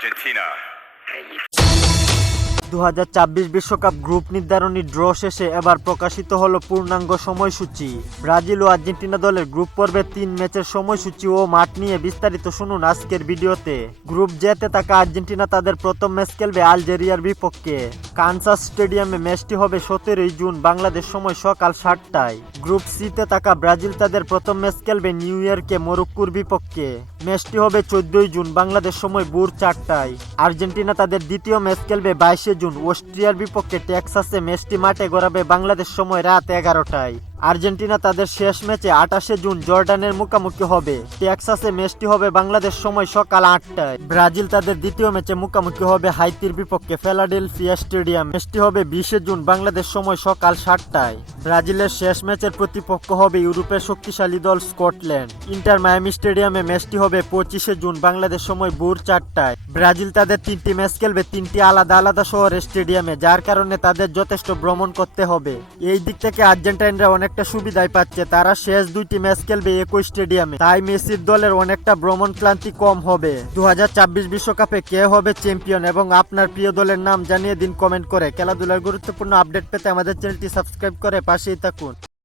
Argentina. 2026 বিশ্বকাপ group নির্ধারণী draw শেষে এবার প্রকাশিত হলো পূর্ণাঙ্গ সময়সূচি। ব্রাজিল ও আর্জেন্টিনা দলের গ্রুপ পর্বের 3 ম্যাচের সময়সূচি ও মাঠ নিয়ে বিস্তারিত শুনুন আজকের ভিডিওতে। গ্রুপ জেতে থাকা আর্জেন্টিনা তাদের প্রথম ম্যাচ খেলবে আলজেরিয়ার বিপক্ষে। কানসাস স্টেডিয়ামে ম্যাচটি হবে 17 জুন বাংলাদেশ সময় সকাল 7টায়। গ্রুপ সিতে থাকা ব্রাজিল তাদের প্রথম ম্যাচ খেলবে নিউ ইয়র্কে মরক্কোর বিপক্ষে। ম্যাচটি হবে 14 জুন বাংলাদেশ সময় ভোর 4টায়। আর্জেন্টিনা তাদের দ্বিতীয় ম্যাচ খেলবে 22 জুন অস্ট্রিয়ার বিপক্ষে টেক্সাসে। ম্যাচটি মাঠে গড়াবে বাংলাদেশ সময় রাত 11টায়। আর্জেন্টিনা তাদের শেষ ম্যাচে 28 জুন জর্ডানের মুখোমুখি হবে। টেক্সাসে ম্যাচটি হবে বাংলাদেশ সময় সকাল 8টায়। ব্রাজিল তাদের দ্বিতীয় ম্যাচে মুখোমুখি হবে হাইতির বিপক্ষে ফিলাডেলফিয়া স্টেডিয়াম। ম্যাচটি হবে 20 জুন বাংলাদেশ সময় সকাল 7টায়। ব্রাজিলের শেষ ম্যাচের প্রতিপক্ষ হবে ইউরোপের শক্তিশালী দল স্কটল্যান্ড। ইন্টার মায়ামি স্টেডিয়ামে ম্যাচটি হবে 25 জুন বাংলাদেশ সময় ভোর 4টায়। ব্রাজিল তাদের 3টি ম্যাচ খেলবে 3টি আলাদা আলাদা শহরের স্টেডিয়ামে, যার কারণে তাদের যথেষ্ট ভ্রমণ করতে হবে। এই দিক থেকে আর্জেন্টাইনরা অনেকটা সুবিধাই পাচ্ছে। তারা শেষ 2টি ম্যাচ খেলবে একই স্টেডিয়ামে, তাই মেসির দলের অনেকটা ভ্রমণ ক্লান্তি কম হবে। 2026 বিশ্বকাপে কে হবে চ্যাম্পিয়ন এবং আপনার প্রিয় দলের নাম জানিয়ে দিন কমেন্ট করে। খেলাধুলার গুরুত্বপূর্ণ আপডেট পেতে আমাদের চ্যানেলটি সাবস্ক্রাইব করে পাশেই থাকুন।